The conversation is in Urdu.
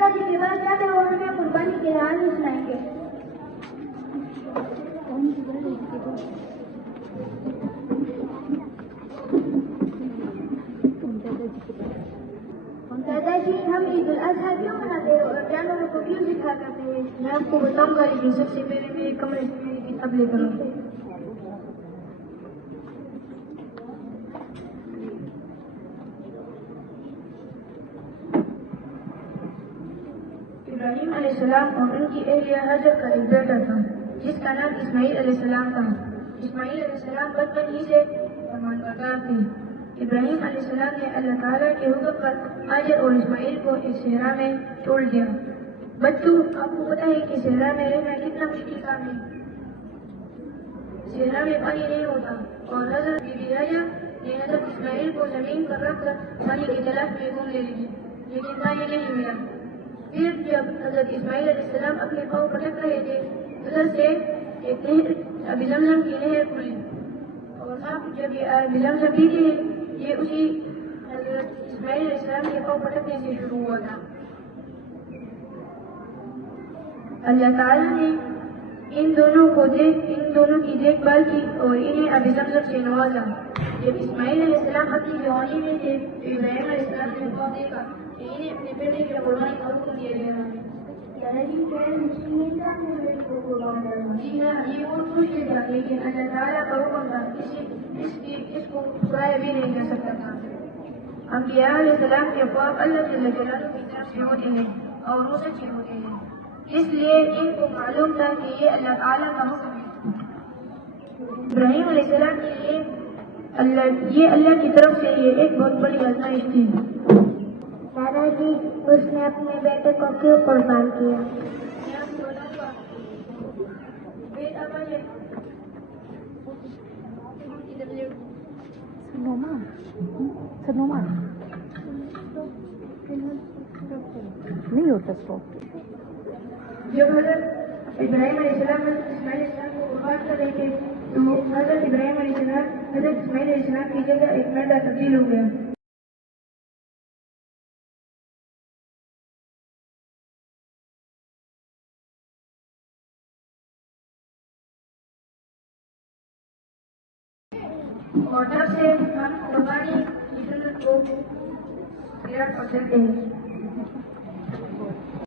تعالیٰ جی کے بعد جاتے وہ ہمیں قربانی کے حال میں سنائیں گے. دادا جی ہم عید الاضحیٰ کیوں مناتے ہیں اور جانوروں کو کیوں ذبح کرتے ہیں؟ میں آپ کو بتاؤں گا لیکن سب سے پہلے میرے کمرے سے میری کتاب لے کر آؤں. ابراہیم علیہ السلام اور ان کی اہلیہ حاجر کا ایک بیٹا تھا جس کا نام اسماعیل علیہ السلام تھا. اسماعیل علیہ السلام بچپن ہی سے فرمانبردار تھے. ابراہیم علیہ السلام نے اللہ تعالیٰ کے حکم پر حاجر اور اسماعیل کو ایک صحرا میں چھوڑ دیا. بچوں، آپ کو پتہ ہے کہ صحرا میں رہنا کتنا مشکل کام ہے. صحرا میں پانی نہیں ہوتا اور حضرت بی بی حاجر نے حضرت اسماعیل کو زمین پر رکھ کر پانی کی تلاش میں گھومنے لگی لیکن پانی نہیں ملا. پھر جب حضرت اسماعیل علیہ السلام اپنے پاؤں پٹک رہے تھے ادھر سے ایک نہر ابی زمزم کی نہر کھلی اور آپ جب یہ ابی زمزم پیتے ہیں یہ اسی حضرت اسماعیل علیہ السلام کے پاؤں پٹکنے سے شروع ہوا تھا. اللہ تعالیٰ نے ان دونوں کی دیکھ بھال کی اور انہیں ابی زمزم سے نوازا. جب اسماعیل علیہ السلام اپنی جوانی میں تھے تو ابراہیم علیہ السلام نے خواب دیکھا کہ انہیں اپنے بیٹے کی قربانی کا حکم دیا گیا ہے. جی ہاں، یہ بہت مشکل تھا لیکن اللہ تعالیٰ کا حکم تھا. اس کو چھڑایا بھی نہیں جا سکتا تھا. انبیاء علیہ السلام کے خواب اللہ جل جلالہ کی طرف سے ہوتے ہیں اور وہ سچے ہوتے ہیں، اس لیے ان کو معلوم تھا کہ یہ اللہ تعالیٰ کا حکم ہے. ابراہیم علیہ السلام کے لیے اللہ کی طرف سے یہ ایک بہت بڑی آزمائش تھی. دادا جی اس نے اپنے بیٹے کو کیوں قربان کیا؟ نہیں ہوتا اسٹاپ. جب حضرت ابراہیم علیہ السلام اسماعیل علیہ السلام کو قربان کر رہے تھے تو حضرت ابراہیم علیہ السلام حضرت اسماعیل علیہ السلام کی جگہ ایک مردہ تبدیل ہو گیا. اور تب سے ہم قربانی کی سنت کو پھر پسند ہیں.